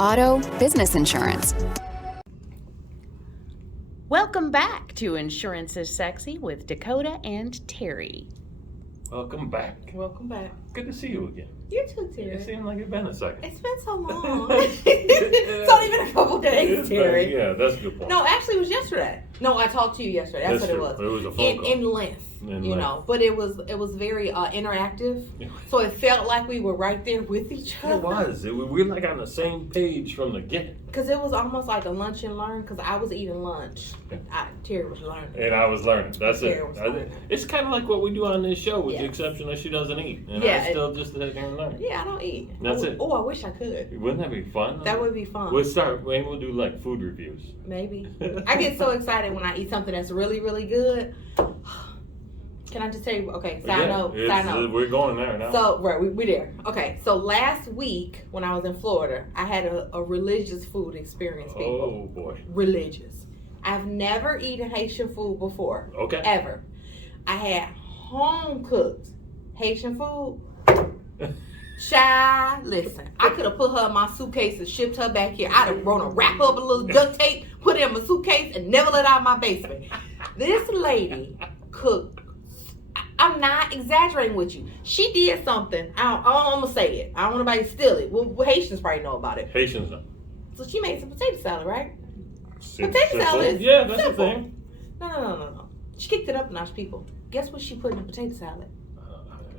auto, business insurance. Welcome back to Insurance is Sexy with Dakota and Terry. Welcome back. Welcome back. Good to see you again. You too, Terry. It seemed like it's been a second. It's been so long. It's only been a couple days, Terry. Yeah, that's a good point. No, actually, it was yesterday. No, I talked to you yesterday. That's what true. it was. It was a phone call. In length, know. But it was very interactive. So it felt like we were right there with each other. It was. We were like on the same page from the get. Because it was almost like a lunch and learn. Because I was eating lunch, Terry was learning, and I was learning. That's Terry it. It's kind of like what we do on this show, with the exception that she doesn't eat, and I still just sit here and learn. Yeah, I don't eat. That's it. Oh, I wish I could. Wouldn't that be fun? That would be fun. Maybe we'll do like food reviews. Maybe. I get so excited when I eat something that's really, really good. Can I just tell you? Okay, side note. We're going there now. So, right, we there. Okay, so last week when I was in Florida, I had a religious food experience, people. Oh, boy. Religious. I've never eaten Haitian food before. Okay. Ever. I had home-cooked Haitian food. Child, listen, I could have put her in my suitcase and shipped her back here. I'd have grown a wrap up a little duct tape, put it in my suitcase, and never let out of my basement. This lady cooked. I'm not exaggerating with you. She did something. I'm going to say it. I don't want nobody to steal it. Well, Haitians probably know about it. Haitians know. So she made some potato salad, right? Simple. Potato salad. Yeah, that's simple. the thing. No. She kicked it up a notch, people. Guess what she put in the potato salad?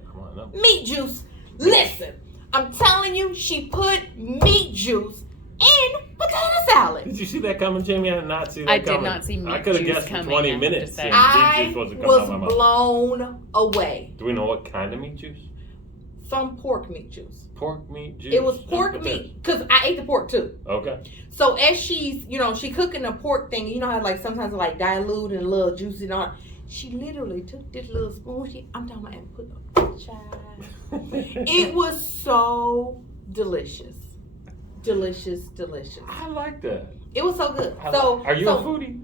Come on, no. Meat juice. Listen, I'm telling you, she put meat juice in potato salad. Did you see that coming, Jamie? I did not see that coming. I did not see meat juice coming. I could have guessed for 20 minutes. I was blown away. Do we know what kind of meat juice? Some pork meat juice. Pork meat juice? It was pork meat, because I ate the pork too. Okay. So as she's, she cooking the pork thing, you know how like sometimes like dilute and a little juicy and all. She literally took this little spoon, I'm talking about, and put the child. It was so delicious. Delicious. I like that. It was so good. Are you a foodie?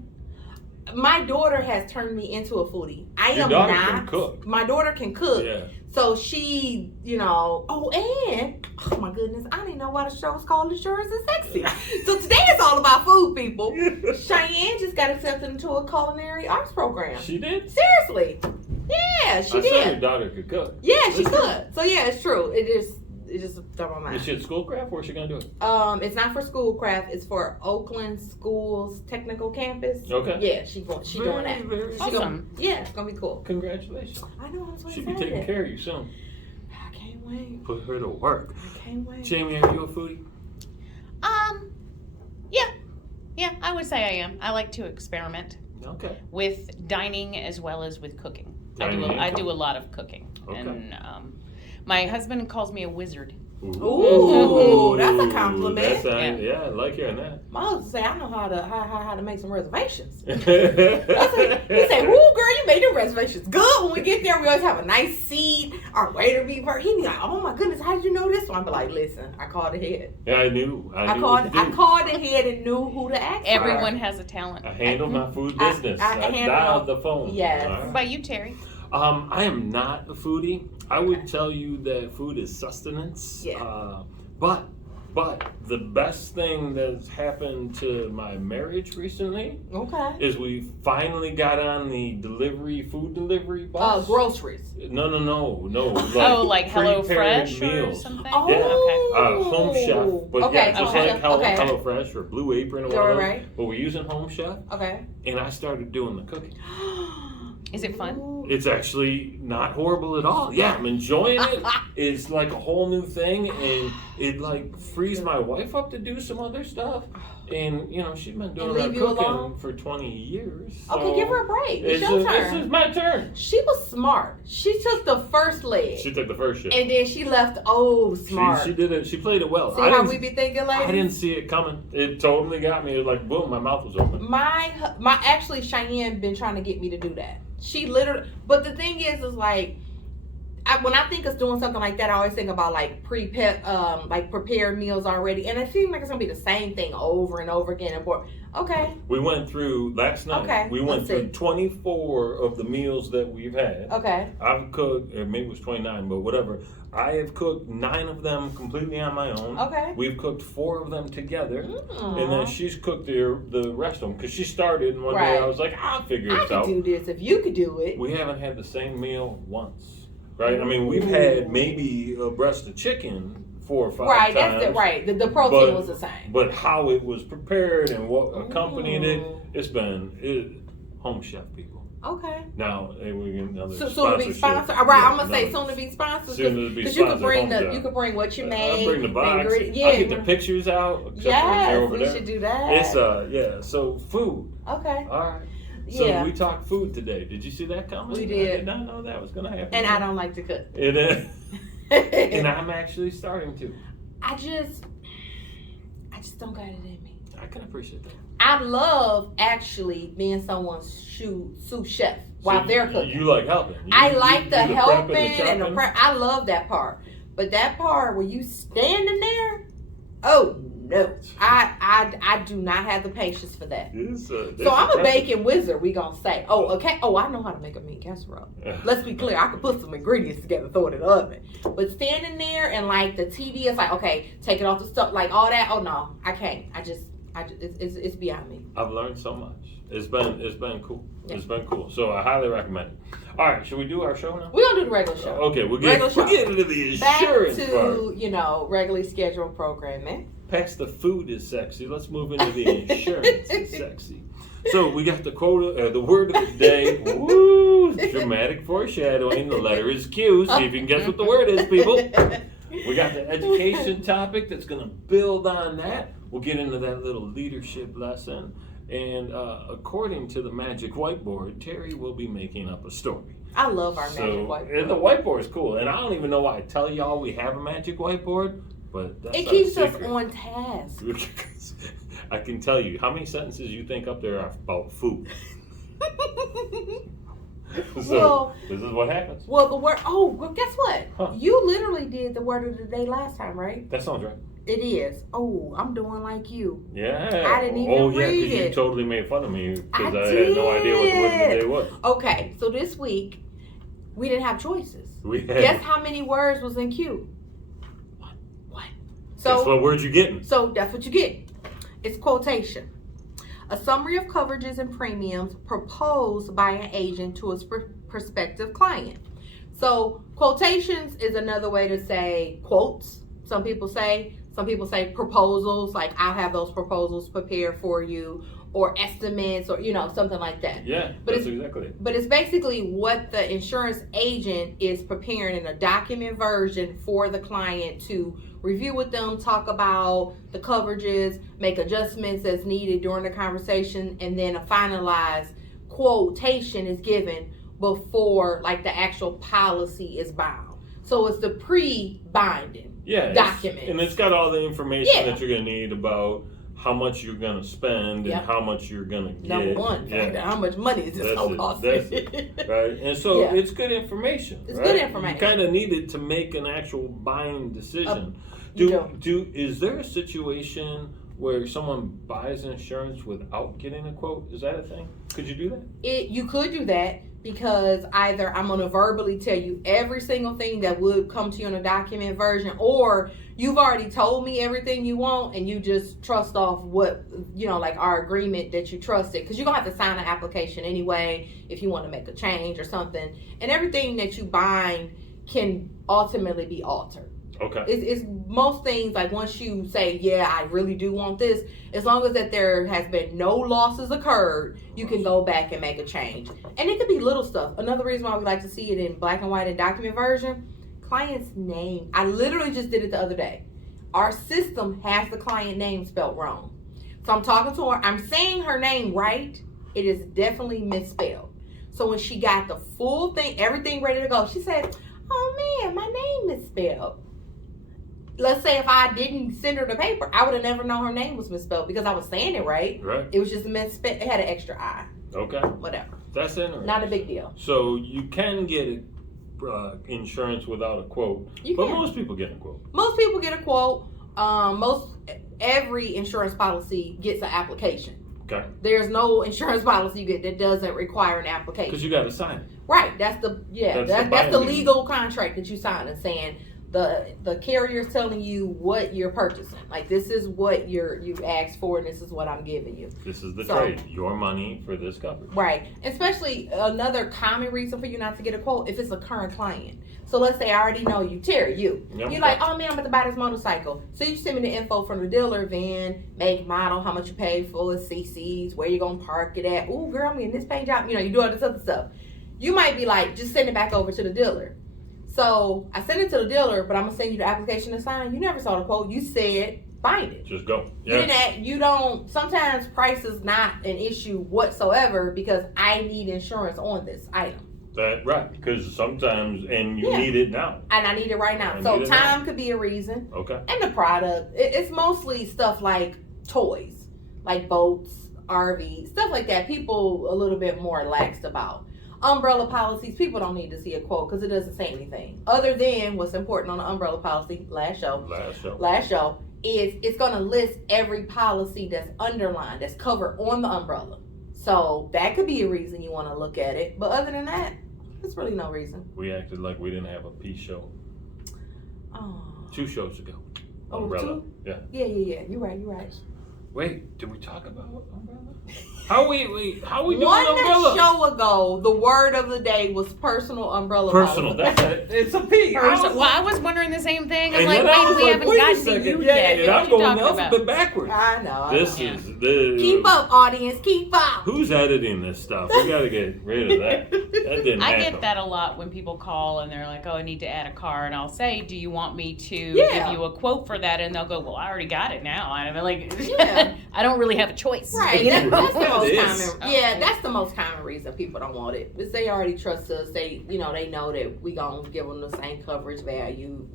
My daughter has turned me into a foodie. Your daughter can cook. My daughter can cook. Yeah. So she, oh my goodness, I didn't know why the show was called Insurance is Sexy. So today it's all about food, people. Cheyenne just got accepted into a culinary arts program. She did? Seriously. Yeah, she did. I said your daughter could cook. Yeah, she could. So yeah, it's true. It just got my mind. Is she at Schoolcraft? Where's she gonna do it? It's not for Schoolcraft. It's for Oakland Schools Technical Campus. Okay. Yeah, she doing that. Very awesome. It's gonna be cool. Congratulations. I know. I'm so She'll excited. be taking care of you soon. I can't wait. Put her to work. I can't wait. Jamie, are you a foodie? Yeah, I would say I am. I like to experiment. Okay. With dining as well as with cooking. I do a lot of cooking. Okay. And my husband calls me a wizard. Ooh, that's a compliment. Yeah, I like hearing that. My husband say I know how to make some reservations. He say, "Ooh, girl, you made them reservations good." When we get there, we always have a nice seat. Our waiter be like, "Oh my goodness, how did you know this one?" I be like, "Listen, I called ahead. Yeah, I knew. I called ahead and knew who to ask." Everyone has a talent. I handle my food business. I dialed the phone. Yes. Right. What about you, Terry? I am not a foodie. I would tell you that food is sustenance. Yeah. But the best thing that's happened to my marriage recently is we finally got on the food delivery bus. Groceries. No. Like HelloFresh or meals. something? Oh. Yeah. Home Chef. But just like HelloFresh or Blue Apron or whatever. Right. But we're using Home Chef. Okay. And I started doing the cooking. Is it fun? It's actually not horrible at all. Yeah, I'm enjoying it. It's like a whole new thing, and it like frees my wife up to do some other stuff. And she's been doing that cooking for 20 years. So okay, give her a break. It's your turn. This is my turn. She was smart. She took the first leg. She took the first shit. And then she left smart. She did it. She played it well. See how we be thinking, ladies? I didn't see it coming. It totally got me. It was like, boom, my mouth was open. Actually, Cheyenne been trying to get me to do that. She literally, but the thing is like, when I think of doing something like that, I always think about like prepared meals already, and it seems like it's gonna be the same thing over and over again. Okay. We went through last night. Okay, We went let's through see. 24 of the meals that we've had. Okay. I've cooked, or maybe it was 29, but whatever. I have cooked 9 of them completely on my own. Okay. We've cooked 4 of them together, Mm. and then she's cooked the rest of them because she started. And one day Right. I was like, I'll figure I this could out. do this if you could do it. We haven't had the same meal once, right? I mean, we've had maybe a breast of chicken 4 or 5 Right, times. that's right. The protein was the same. But how it was prepared and what accompanied it, Ooh. it's been home chef people. Okay. Now we get another Soon to be sponsorship. sponsored. All right, Yeah, I'm gonna say another- soon to be sponsored. Soon to be Because you could sponsored, bring home chef. you could bring what you I'll made. bring the box. Yeah. I'll get the pictures out. Except for Yes, they're over we there. should do that. It's yeah. So food. Okay. All right. So Yeah. we talked food today. Did you see that coming? We I did. did not know that was gonna happen. And I don't like to cook. It is. And I'm actually starting to. I just don't got it in me. I can appreciate that. I love actually being someone's sous chef while So they're cooking. You like helping. I like the prep helping and and the chopping? prep. I love that part. But that part where you standing there, oh no, I do not have the patience for that. It's, So I'm a baking wizard, we gonna say. Oh, okay. Oh, I know how to make a meat casserole. Let's be clear. I can put some ingredients together, throw it in the oven. But standing there and like the TV is like, okay, take it off the stuff, like all that. Oh no, I can't. It's beyond me. I've learned so much. It's been cool. Yeah. It's been cool. So I highly recommend it. All right, should we do our show now? We're gonna do the regular show. Okay, we'll Regular show. get into the Back insurance to, part. regularly scheduled programming. Past the food is sexy. Let's move into the insurance is sexy. So we got the quote, the word of the day. Woo! Dramatic foreshadowing. The letter is Q. See if you can guess what the word is, people. We got the education topic that's going to build on that. We'll get into that little leadership lesson. And according to the magic whiteboard, Terry will be making up a story. I love our magic And whiteboard. the whiteboard is cool. And I don't even know why I tell y'all we have a magic whiteboard, but that's It our keeps us secret. on task. I can tell you how many sentences you think up there are about food. So Well- this is what happens. Well, the word. Oh, well, guess what? Huh. You literally did the word of the day last time, right? That sounds right. It is. Oh, I'm doing like you. Yeah. I didn't even Oh yeah, read because you it. totally made fun of me because I I had no idea what the word of the did. day was. Okay, so this week we didn't have choices. We had. Guess how many words was in Q? What? Guess So, what word you getting? so that's what you get. It's quotation. A summary of coverages and premiums proposed by an agent to a prospective client. So quotations is another way to say quotes. Some people say proposals, like I'll have those proposals prepared for you, or estimates, or something like that. Yeah, But that's exactly it. But it's basically what the insurance agent is preparing in a document version for the client to review with them, talk about the coverages, make adjustments as needed during the conversation, and then a finalized quotation is given before like the actual policy is bound. So it's the pre-binding document. And it's got all the information Yeah. that you're going to need about how much you're going to spend Yep. and how much you're going to get. Number one, Yeah. how much money is this That's going it, to cost? that's Right, and so Yeah. it's good information. It's right? good information. You kind of need it to make an actual buying decision. You Is there a situation where someone buys insurance without getting a quote? Is that a thing? Could you do that? You could do that, because either I'm going to verbally tell you every single thing that would come to you in a document version, or you've already told me everything you want and you just trust off what, like our agreement that you trusted, because you're going to have to sign an application anyway if you want to make a change or something, and everything that you bind can ultimately be altered. Okay. It's most things, like once you say, yeah, I really do want this, as long as that there has been no losses occurred, you can go back and make a change. And it could be little stuff. Another reason why we like to see it in black and white and document version, client's name. I literally just did it the other day. Our system has the client name spelled wrong. So I'm talking to her, I'm saying her name right, it is definitely misspelled. So when she got the full thing, everything ready to go, she said, oh man, my name is misspelled. Let's say if I didn't send her the paper, I would have never known her name was misspelled because I was saying it right. Right. It was just misspelled. It had an extra I. Okay. Whatever. That's interesting. Not a big deal. So you can get insurance without a quote, but most people get a quote. Most people get a quote. Every insurance policy gets an application. Okay. There's no insurance policy you get that doesn't require an application. Because you got to sign it. Right. That's the binding. legal contract that you sign and saying the carrier's telling you what you're purchasing. Like, this is what you asked for and this is what I'm giving you. This is the trade. Your money for this coverage. Right. Especially another common reason for you not to get a quote if it's a current client. So let's say I already know you, Terry, you're like, oh man, I'm about to buy this motorcycle. So you send me the info from the dealer, VIN, make, model, how much you paid for it, CCs, where you gonna park it at. Ooh, girl, I'm getting this paint job. You do all this other stuff. You might be like, just send it back over to the dealer. So I send it to the dealer, but I'm gonna send you the application to sign. You never saw the quote. You said bind it. Just go. Yeah. You don't. Sometimes price is not an issue whatsoever because I need insurance on this item. Right, because sometimes, and you need it now. And I need it right now. So time could be a reason. Okay. And the product, it's mostly stuff like toys, like boats, RVs, stuff like that. People a little bit more laxed about. Umbrella policies, people don't need to see a quote because it doesn't say anything. Other than what's important on the umbrella policy, last show, is it's going to list every policy that's underlined, that's covered on the umbrella. So that could be a reason you want to look at it. But other than that, there's really no reason. We acted like we didn't have a peace show. Oh. 2 shows ago. Oh, Umbrella. 2? Yeah. Yeah. You're right. Wait, did we talk about umbrella? How we doing One umbrella? show ago, the word of the day was personal umbrella. Personal, policy. that's it. It's a P. I was wondering the same thing. I'm And like, then I wait, was we like, haven't wait a gotten to second. you Yeah, yet. and What I'm you going talking alphabet about? backwards. I know. This is the Keep up, audience. Keep up. Who's editing this stuff? We got to get rid of that. That didn't I happen. get that a lot when people call and they're like, oh, I need to add a car. And I'll say, do you want me to Yeah. give you a quote for that? And they'll go, well, I already got it now. I'm like, Yeah. I don't really have a choice. Right. You know? That's the That most is. common. Yeah, that's the most common reason people don't want it. Because they already trust us. They know that we gonna give them the same coverage value,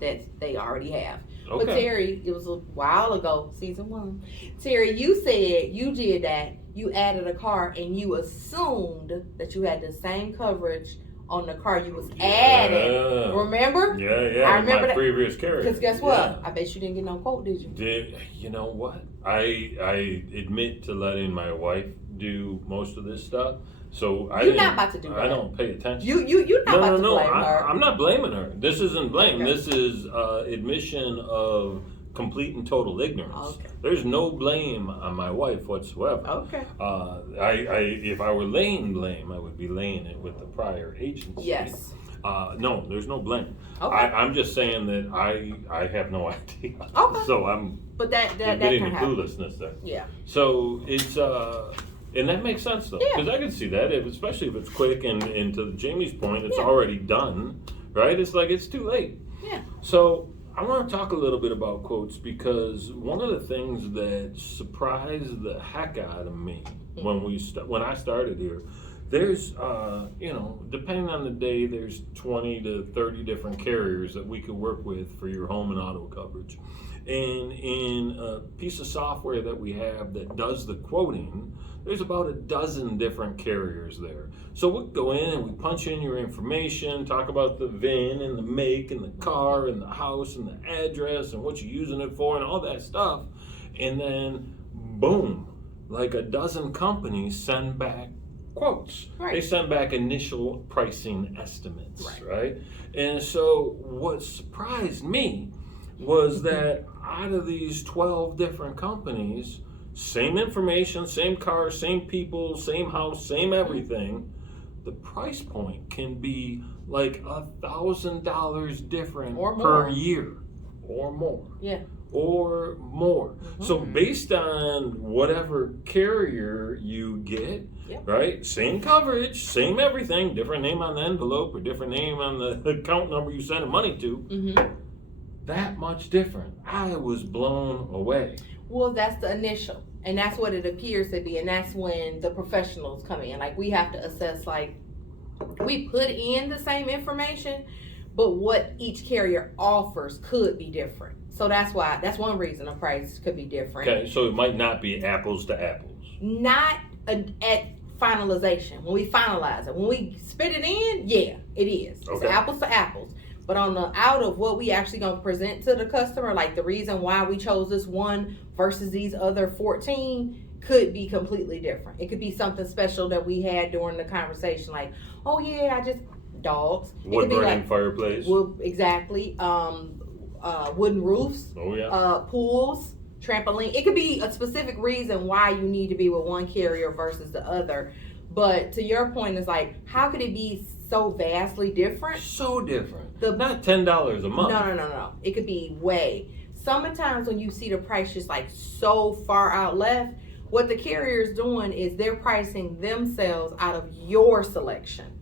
that they already have. Okay. But Terry, it was a while ago, season 1. Terry, you said you did that. You added a car and you assumed that you had the same coverage on the car you was adding. Remember? Yeah. I remember my that. previous carrier. Because guess what? Yeah. I bet you didn't get no quote, did you? You know what? I admit to letting my wife do most of this stuff. So You're not about to do that. I don't pay attention. You're not about to blame her. I'm not blaming her. This isn't blame. Okay. This is admission of complete and total ignorance. Okay. There's no blame on my wife whatsoever. Okay. If I were laying blame, I would be laying it with the prior agency. Yes. No, there's no blame. Okay. I'm just saying that I have no idea. Okay. So I'm But that getting can the happen. cluelessness there. Yeah. So it's and that makes sense though, Yeah. because I can see that, especially if it's quick and to Jamie's point, it's Yeah. already done, right? It's like it's too late. Yeah. So I want to talk a little bit about quotes because one of the things that surprised the heck out of me when I started here, there's depending on the day, there's 20 to 30 different carriers that we could work with for your home and auto coverage. And in a piece of software that we have that does the quoting, there's about a dozen different carriers there. So we go in and we punch in your information, talk about the VIN and the make and the car and the house and the address and what you're using it for and all that stuff. And then boom, like a dozen companies send back quotes. Right. They send back initial pricing estimates, right? And so what surprised me was that out of these 12 different companies, same information, same car, same people, same house, same everything, the price point can be like $1,000 different Or more. per year or more. Yeah. Or more. Mm-hmm. So based on whatever carrier you get, Yep. right? Same coverage, same everything, different name on the envelope or different name on the account number you send the money to. Mm-hmm. That much different. I was blown away. Well, that's the initial, and that's what it appears to be, and that's when the professionals come in. Like, we have to assess, like, we put in the same information, but what each carrier offers could be different. So that's one reason the price could be different. Okay, so it might not be apples to apples. Not at finalization. When we finalize it, when we spit it in, yeah, it is. It's Okay. apples to apples. But on the out of what we actually gonna present to the customer, like the reason why we chose this one versus these other 14, could be completely different. It could be something special that we had during the conversation, like, oh yeah, I just dogs. Wood burning fireplace. Exactly. Wooden roofs. Oh yeah. Pools, trampoline. It could be a specific reason why you need to be with one carrier versus the other. But to your point, is like, how could it be so vastly different? So different. Not $10 a month. No. It could be way. Sometimes when you see the price just like so far out left, what the carrier is doing is they're pricing themselves out of your selection.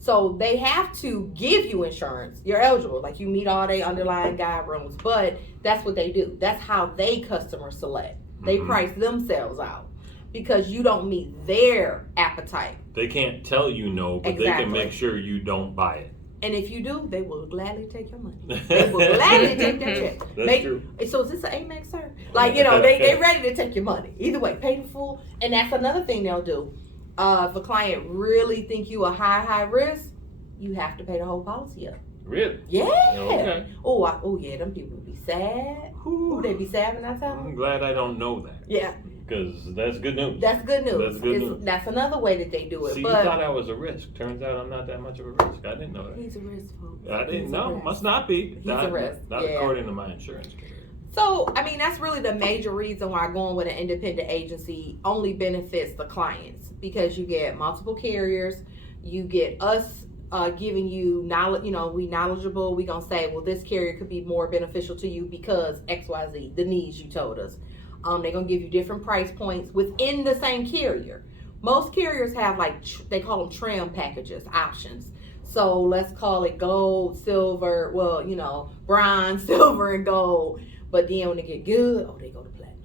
So they have to give you insurance. You're eligible, like you meet all their underlying guide rules, but that's what they do. That's how they customer select. They price themselves out because you don't meet their appetite. They can't tell you no, but they can make sure you don't buy it. And if you do, they will gladly take your money. They will gladly take that check. That's true. So is this an Amex, sir? Like, they ready to take your money. Either way, pay the full. And that's another thing they'll do. If a client really think you a high risk, you have to pay the whole policy up. Really? Yeah. Okay. Oh yeah, them people would be sad. Ooh, they be sad when I tell them. I'm glad I don't know that. Yeah. Because that's good news. That's good news. That's good news. That's another way that they do it. See, but you thought I was a risk. Turns out I'm not that much of a risk. I didn't know that. He's a risk, folks. I didn't know. Must not be. He's a risk. Not according to my insurance carrier. So, I mean, that's really the major reason why going with an independent agency only benefits the clients, because you get multiple carriers, you get us giving you knowledge. We knowledgeable. We gonna say, well, this carrier could be more beneficial to you because XYZ, the needs you told us. They're gonna give you different price points within the same carrier. Most carriers have they call them trim packages, options. So let's call it gold, silver, bronze, silver, and gold. But then when they get good, they go to platinum.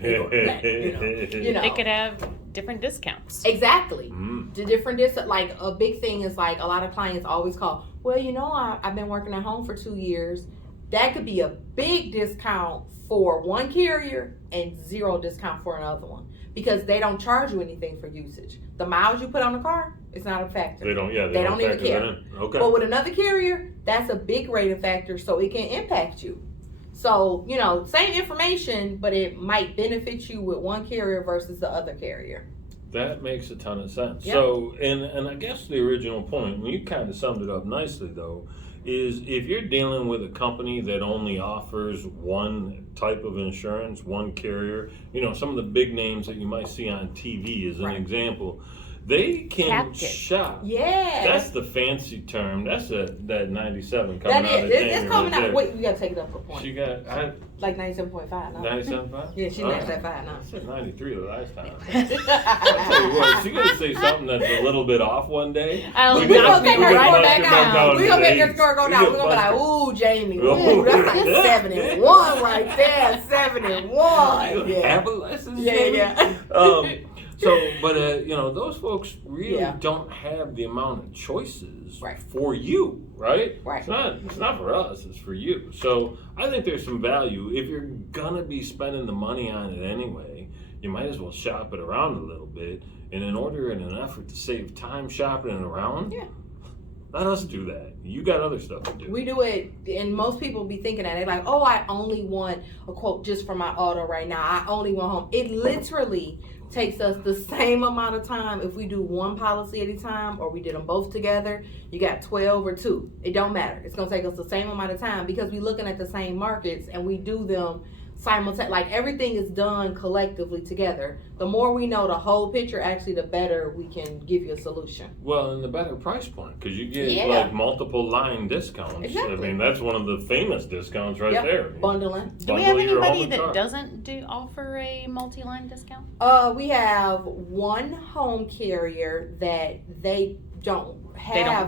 They go to platinum. They could have different discounts. Exactly. The different like a big thing is like a lot of clients always call, well, I've been working at home for 2 years. That could be a big discount for one carrier and 0 discount for another one, because they don't charge you anything for usage. The miles you put on the car, it's not a factor. They don't even care. Okay. But with another carrier, that's a big rating factor, so it can impact you. So, same information, but it might benefit you with one carrier versus the other carrier. That makes a ton of sense. Yep. So, and I guess the original point, and you kind of summed it up nicely though, is if you're dealing with a company that only offers one type of insurance, one carrier, some of the big names that you might see on TV as an example, they can shop. Yeah. That's the fancy term. That's that 97 coming out of it's coming out. Wait, we got to take it up a point. She got, like 97.5 now. 97.5? Yeah, she's 97.5 now. I said 93 the last time. I'll tell you what, she's going to say something that's a little bit off one day. We're going to make her score back down. We're going to make her score go down. We're going to be like, ooh, Jamie. Ooh, that's like 7-1 right there. 7-1. Yeah. Adolescence. Yeah. But those folks really don't have the amount of choices for you, right? Right. It's not for us, it's for you. So I think there's some value. If you're gonna be spending the money on it anyway, you might as well shop it around a little bit. And in an effort to save time shopping it around, let us do that. You got other stuff to do. We do it, and most people be thinking that. They're like, oh, I only want a quote just for my auto right now. I only want home. It literally takes us the same amount of time if we do one policy at a time or we did them both together. You got 12 or 2. It don't matter. It's going to take us the same amount of time because we're looking at the same markets and we do them simultaneously. Like everything is done collectively together. The more we know the whole picture, actually, the better we can give you a solution. Well, and the better price point, because you get multiple line discounts. Exactly. I mean, that's one of the famous discounts right there. Bundling. Do we have anybody that doesn't offer a multi-line discount? We have one home carrier that they don't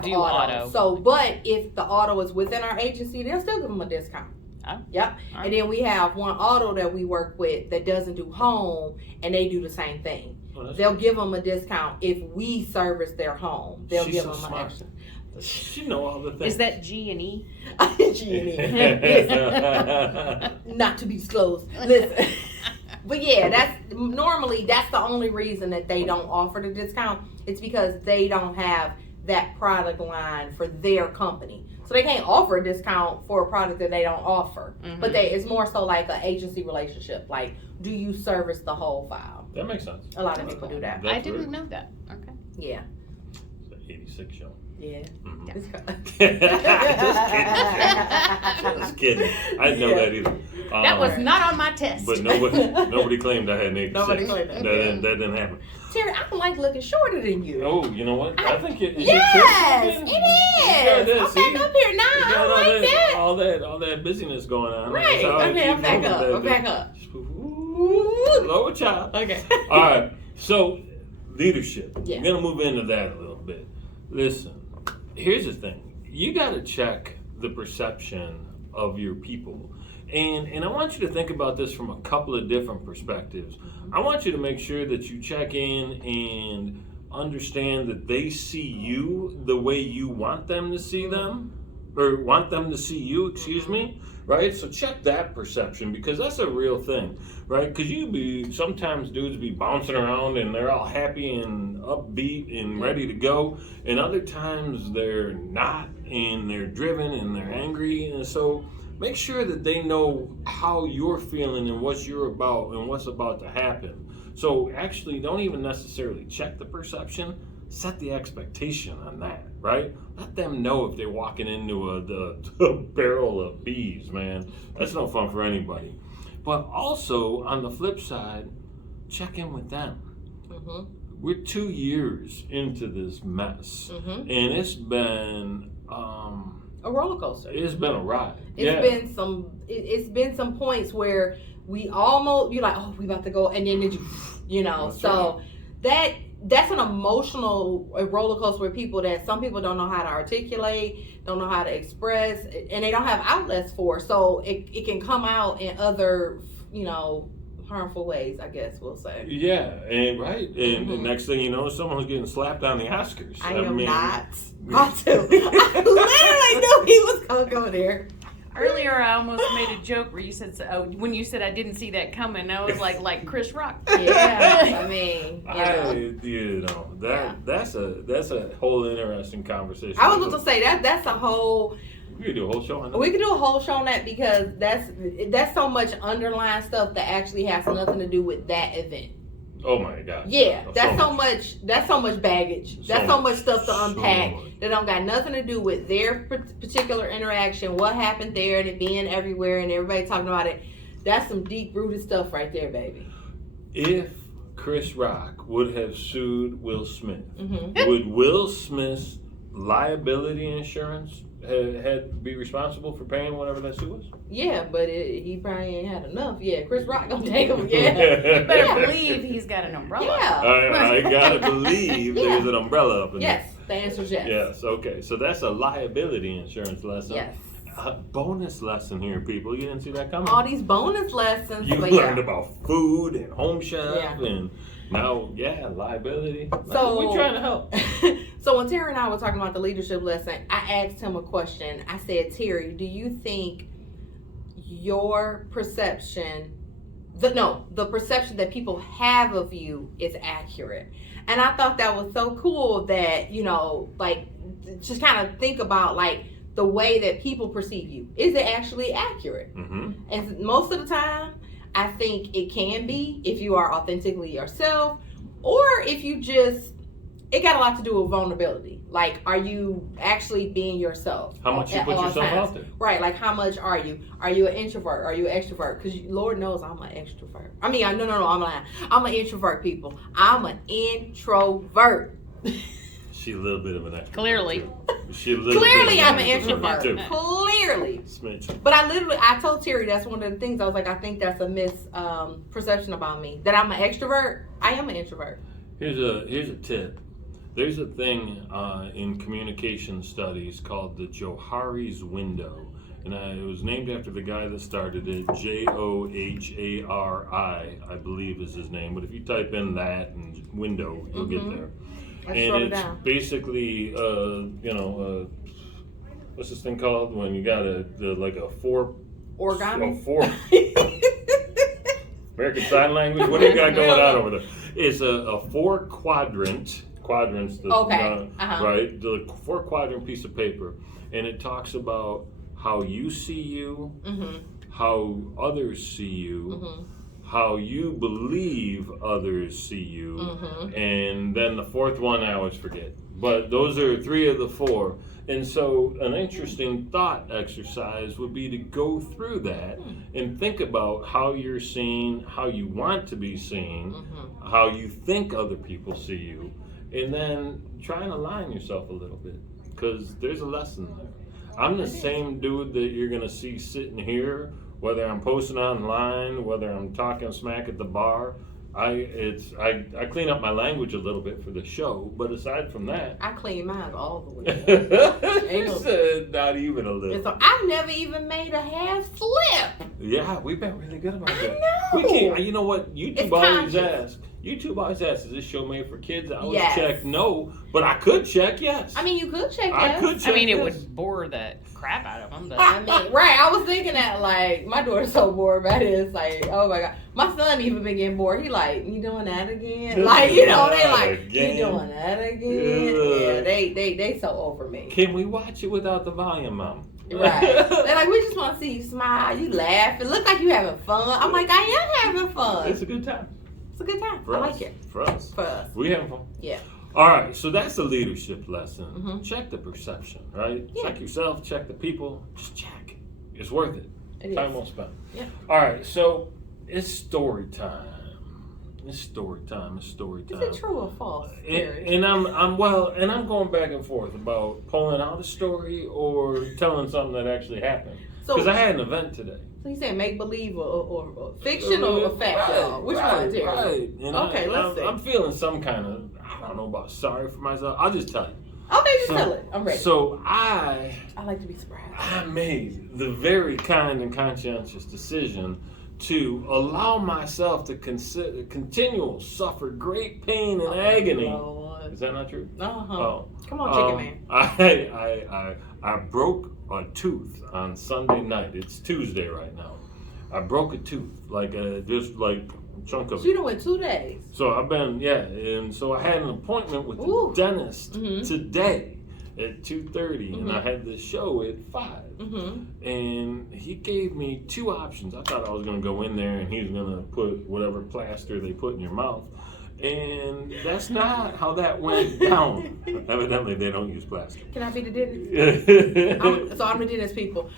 do auto. So, but if the auto is within our agency, they'll still give them a discount. Oh. Yep. Right. And then we have one auto that we work with that doesn't do home, and they do the same thing. They'll give them a discount if we service their home. They'll give them an extra. She know all the things. Is that G&E? G&E. Not to be disclosed. Listen. But yeah, that's the only reason that they don't offer the discount. It's because they don't have that product line for their company. So they can't offer a discount for a product that they don't offer. But it's more so like an agency relationship. Like, do you service the whole file? That makes sense. A lot of people do that. I didn't know that. Okay. Yeah. It's an 86 show. Yeah. Mhm. It's Just kidding. I didn't know that either. That was not on my test. But nobody claimed I had an 86. Nobody claimed that. That didn't happen. Terry, I don't like looking shorter than you. Oh, you know what? I think it is. Yes, it is. I'm back up here now. You I got don't like that. all that busyness going on. Right. That's how I Okay, keep I'm back moving up. that I'm back up. Ooh, lower child. Okay. All right. So, leadership. Yeah. We're going to move into that a little bit. Listen, here's the thing. You got to check the perception of your people. And I want you to think about this from a couple of different perspectives. I want you to make sure that you check in and understand that they see you the way you want them to see them, or want them to see you, excuse me, right? So check that perception, because that's a real thing, right? Because sometimes dudes be bouncing around and they're all happy and upbeat and ready to go, and other times they're not, and they're driven and they're angry. And so make sure that they know how you're feeling and what you're about and what's about to happen. So actually, don't even necessarily check the perception. Set the expectation on that, right? Let them know if they're walking into a barrel of bees, man. That's no fun for anybody. But also, on the flip side, check in with them. We're 2 years into this mess, and it's been a roller coaster. It's been a ride. It's been some points where we almost, you're like, oh, we about to go, and then you know. That's so right. That's an emotional roller coaster with people that some people don't know how to articulate, don't know how to express, and they don't have outlets for. So it can come out in other, harmful ways, I guess we'll say. Yeah, and right. And the next thing you know, someone's getting slapped on the Oscars. I am not about to. I literally knew he was going to go there. Earlier, I almost made a joke where you said, when you said I didn't see that coming, I was like Chris Rock. Yeah, I mean, that's a whole interesting conversation. I was going to say that's a whole. We could do a whole show on that. We could do a whole show on that, because that's so much underlying stuff that actually has nothing to do with that event. Oh my God. Yeah, that's so much baggage. That's so much stuff to unpack that don't got nothing to do with their particular interaction, what happened there, and it being everywhere and everybody talking about it. That's some deep rooted stuff right there, baby. If Chris Rock would have sued Will Smith, would Will Smith's liability insurance had to be responsible for paying whatever that suit was? Yeah, but he probably ain't had enough. Yeah, Chris Rock gonna take him. Yeah, you better believe he's got an umbrella. Yeah, I gotta believe there's an umbrella up in there. Yes, the answer is yes. Yes, okay. So that's a liability insurance lesson. Yes. A bonus lesson here, people. You didn't see that coming. All these bonus lessons. You learned about food and home chef and now, liability. So we're trying to help. So when Terry and I were talking about the leadership lesson, I asked him a question. I said, Terry, do you think your perception, the perception that people have of you is accurate? And I thought that was so cool that, just kind of think about the way that people perceive you. Is it actually accurate? And most of the time, I think it can be if you are authentically yourself, or if you it got a lot to do with vulnerability. Like, are you actually being yourself? How much you put yourself out there? Right, like how much are you? Are you an introvert? Are you an extrovert? Because Lord knows I'm an extrovert. I mean, no, I'm lying. I'm an introvert, people. I'm an introvert. She's a little bit of an extrovert. Clearly. Clearly, I'm an introvert. Clearly. Smidge. But I told Terry that's one of the things. I was like, I think that's a misperception about me. That I'm an extrovert. I am an introvert. Here's a tip. There's a thing in communication studies called the Joharis window. And it was named after the guy that started it, Johari, I believe is his name. But if you type in that and window, you'll get there. And it's basically, what's this thing called when you got a four... Origami? American Sign Language? What do you got going on over there? It's a 4-quadrant quadrants, right? The 4-quadrant piece of paper, and it talks about how you see you, how others see you, how you believe others see you, and then the 4th one I always forget. But those are 3 of the 4. And so an interesting thought exercise would be to go through that and think about how you're seen, how you want to be seen, how you think other people see you, and then try and align yourself a little bit, because there's a lesson there. I'm the same dude that you're gonna see sitting here, whether I'm posting online, whether I'm talking smack at the bar. I clean up my language a little bit for the show, but aside from that, I clean mine all the way up. Not even a little. So I've never even made a half flip. Yeah, we've been really good about that. I know. We can't. You know what? YouTube always asks, is this show made for kids? I always Yes. check no, but I could check yes. I mean, you could check I yes. could check I mean, it yes. would bore the crap out of them. But I mean, right. I was thinking that, like, my daughter's so bored about it. It's like, oh my God. My son even been getting bored. He like, you doing that again? Like, you know, they like, Again. you doing that again? Yeah, they so over me. Can we watch it without the volume, Mom? Right. They're like, we just want to see you smile, you laugh. It look like you having fun. I'm like, I am having fun. It's a good time. It's a good time. For I us. like it. For us. For us. We having fun. Yeah. All right, so that's the leadership lesson. Check the perception, right? Yeah. Check yourself, check the people, just check. It's worth it. It Time is. well spent. Yeah. All right, so it's story time. It's story time. Is it true or false? And I'm going back and forth about pulling out a story or telling something that actually happened. So- Because I had an event today. So you saying make believe or fiction or fact? Which one, Terry? Right. And Okay, let's see. I'm feeling some kind of, I don't know about sorry for myself. I'll just tell you. Okay, just tell it. I'm ready. So I like to be surprised. I made the very kind and conscientious decision to allow myself to continual suffer great pain and agony. Lord. Is that not true? Oh. Come on, Chicken Man. I broke a tooth on Sunday night. It's Tuesday right now. I broke a tooth, just like a chunk of So you done went 2 days. So I've been, and so I had an appointment with the Ooh. dentist today at 2:30, and I had the show at 5. And he gave me 2 options. I thought I was going to go in there and he was going to put whatever plaster they put in your mouth. And that's not how that went down. Evidently, they don't use plaster. Can I be the dentist? I'm the dentist people.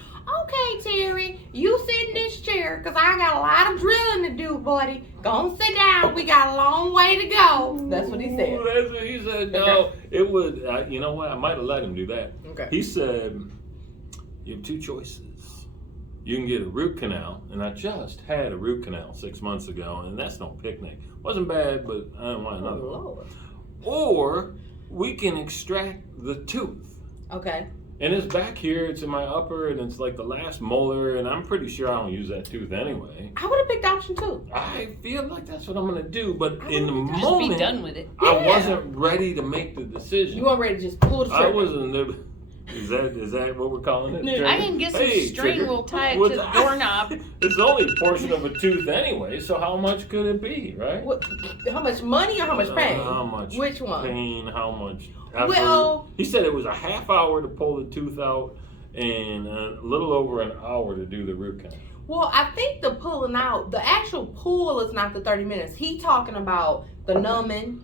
Okay, Terry, you sit in this chair because I got a lot of drilling to do, buddy. Go on, sit down. We got a long way to go. That's what he said. Ooh, that's what he said. No, it would, you know what? I might have let him do that. Okay. He said, you have 2 choices. You can get a root canal, and I just had a root canal 6 months ago, and that's no picnic. Wasn't bad, but I don't want another one. Lord. Or we can extract the tooth. Okay. And it's back here, it's in my upper, and it's like the last molar, and I'm pretty sure I don't use that tooth anyway. I would have picked option 2. I feel like that's what I'm going to do, but in the just moment, be done with it. I Yeah. wasn't ready to make the decision. You weren't ready to just pull the I trigger. wasn't. Is that what we're calling it? I can get some Hey, string. trigger. We'll tie it What's to the that? doorknob. It's only a portion of a tooth anyway, so how much could it be, right? What, how much money or how much pain? How much Which one? pain, how much Well- he said it was a half hour to pull the tooth out and a little over an hour to do the root canal. Well, I think the pulling out, the actual pull is not the 30 minutes. He talking about the numbing,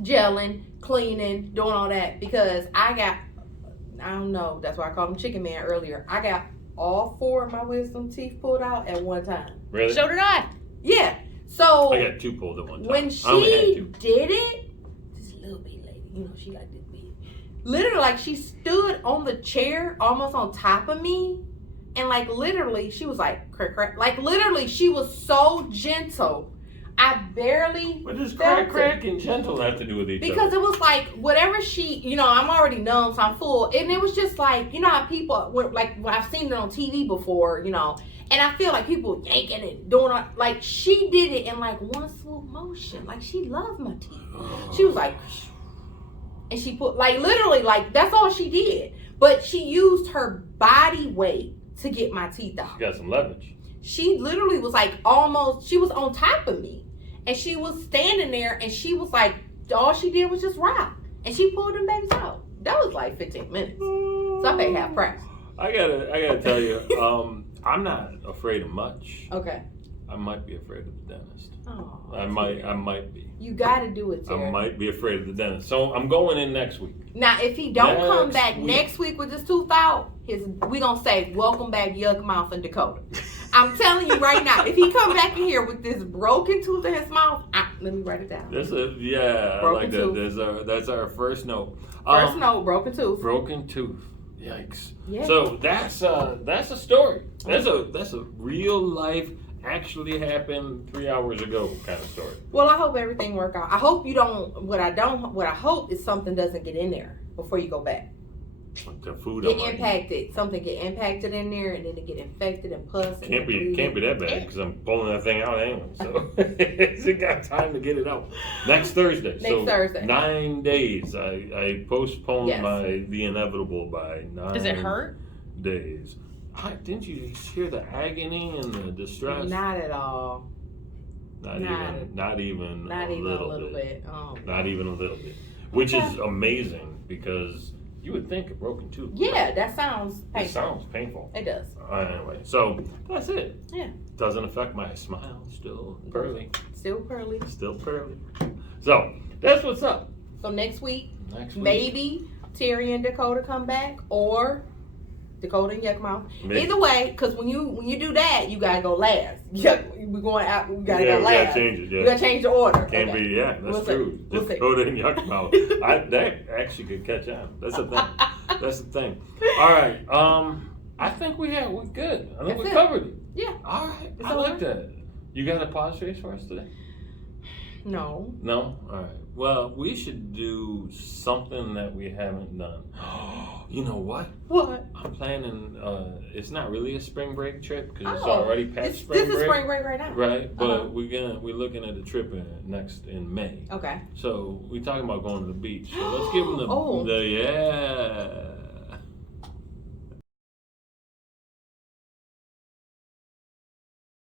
gelling, cleaning, doing all that, because I don't know, that's why I called him Chicken Man earlier. I got all 4 of my wisdom teeth pulled out at one time. Really? So did I. Yeah. So I got 2 pulled at one time. when I only had she 2. did it, this little big lady, you know, she like this big. Literally, like, she stood on the chair almost on top of me. And, like, literally, she was like, crack, crack. Like, literally, she was so gentle. I barely What does felt crack it. and gentle have to do with each Because other? it was like, whatever she, you know, I'm already numb, so I'm full. And it was just like, you know how people, when I've seen it on TV before, you know. And I feel like people yanking it, doing it. Like, she did it in, like, one swoop motion. Like, she loved my teeth. She was like, and she put, like, literally, like, that's all she did. But she used her body weight to get my teeth out. You got some leverage. She literally was like almost, she was on top of me. And she was standing there and she was like all she did was just rock. And she pulled them babies out. That was like 15 minutes. So I paid half price. I gotta tell you, I'm not afraid of much. Okay. I might be afraid of the dentist. Oh, I might be. You gotta do it, I Terry. might be afraid of the dentist. So I'm going in next week. Now, if he don't come Next back week. next week with his tooth out, we gonna say, welcome back, Yuck Mouth in Dakota. I'm telling you right now, if he come back in here with this broken tooth in his mouth, let me write it down. This is I Broken like tooth. that. That's our first note. First note, broken tooth. Broken tooth. Yikes. Yeah. So that's a story. That's a real life, actually happened 3 hours ago kind of story. Well, I hope everything work out. I hope you don't. What I hope is something doesn't get in there before you go back. The food Get impacted. Something get impacted in there, and then it get infected and pus. And Can't be that bad because I'm pulling that thing out anyway. So it's got time to get it out. Next Thursday. Next Thursday. 9 days. I postponed Yes. the inevitable by 9 Does it hurt? days. Didn't you hear the agony and the distress? Not at all. Not even Not a even little a little bit. Oh. Not even a little bit. Which is amazing because you would think a broken tooth. Yeah, that sounds painful. It sounds painful. It does. Anyway, so that's it. Yeah. Doesn't affect my smile. Still pearly. Still pearly. Still pearly. So that's what's up. So next week, Next week. maybe Terry and Dakota come back, or Dakota and Yuck Mouth. Maybe. Either way, because when you do that, you gotta go last. We're going out. We gotta go we last. gotta change it. Yeah. We gotta change the order. Can't Okay. be. Yeah, that's We'll see. true. We'll see. Dakota and Yuck Mouth. That actually could catch on. That's the thing. That's the thing. All right. I think we're good. I think That's we it. covered it. Yeah. All right. It's I like over. that. You got a pause face for us today? No. No? All right. Well, we should do something that we haven't done. You know what? What? I'm planning. It's not really a spring break trip because it's Oh, already past spring This break. is spring break right now. Right, but Uh-huh. we're looking at a trip in May. Okay. So we're talking about going to the beach. So let's give them Oh. the